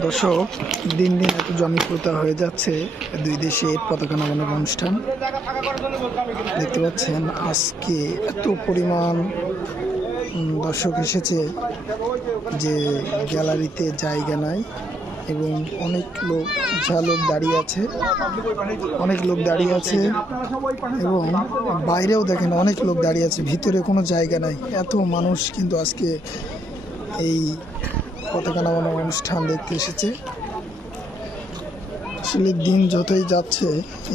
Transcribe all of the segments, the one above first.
দর্শক, দিন দিন এত জনপ্রিয়তা হয়ে যাচ্ছে দুই দেশের পতাকা নামানোর অনুষ্ঠান। দেখতে পাচ্ছেন আজকে এত পরিমাণ দর্শক এসেছে যে গ্যালারিতে জায়গা নাই এবং অনেক লোক দাঁড়িয়ে আছে, এবং বাইরেও দেখেন অনেক লোক দাঁড়িয়ে আছে, ভিতরে কোনো জায়গা নাই। এত মানুষ কিন্তু আজকে এই পতাকা নামানোর অনুষ্ঠান দেখতে এসেছে। আসলে দিন যতই যাচ্ছে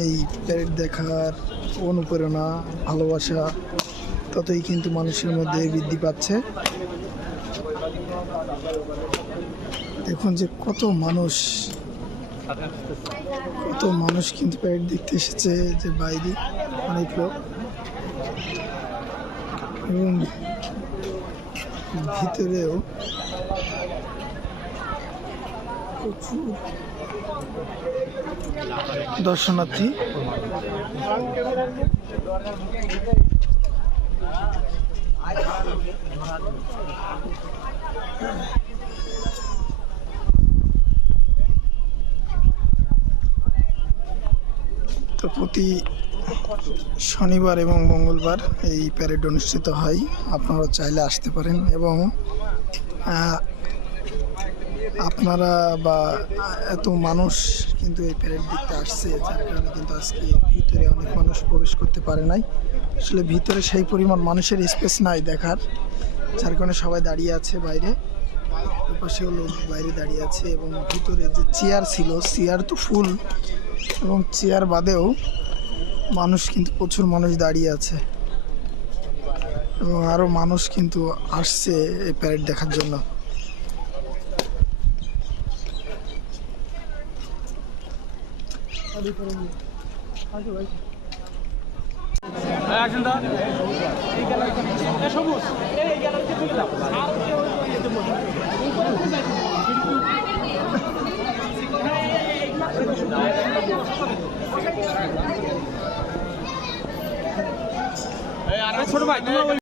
এই প্যারেড দেখার অনুপ্রেরণা, ভালোবাসা ততই কিন্তু মানুষের মধ্যে বৃদ্ধি পাচ্ছে। দেখুন যে কত মানুষ কিন্তু প্যারেড দেখতে এসেছে, যে বাইরে অনেক লোক এবং ভিতরেও প্রচুর দর্শনার্থী। তো প্রতি শনিবার এবং মঙ্গলবার এই প্যারেড অনুষ্ঠিত হয়, আপনারা চাইলে আসতে পারেন। এবং আপনারা বা এত মানুষ কিন্তু এই প্যারেড দেখতে আসছে, যার কারণে কিন্তু আজকে ভিতরে অনেক মানুষ প্রবেশ করতে পারে নাই। আসলে ভিতরে সেই পরিমাণ মানুষের স্পেস নাই দেখার, যার কারণে সবাই দাঁড়িয়ে আছে বাইরে। পাশেও লোক বাইরে দাঁড়িয়ে আছে এবং ভিতরে যে চেয়ার ছিল, চেয়ার তো ফুল, এবং চেয়ার বাদেও মানুষ কিন্তু প্রচুর মানুষ দাঁড়িয়ে আছে এবং আরও মানুষ কিন্তু আসছে এই প্যারেড দেখার জন্য। ছোট ভাই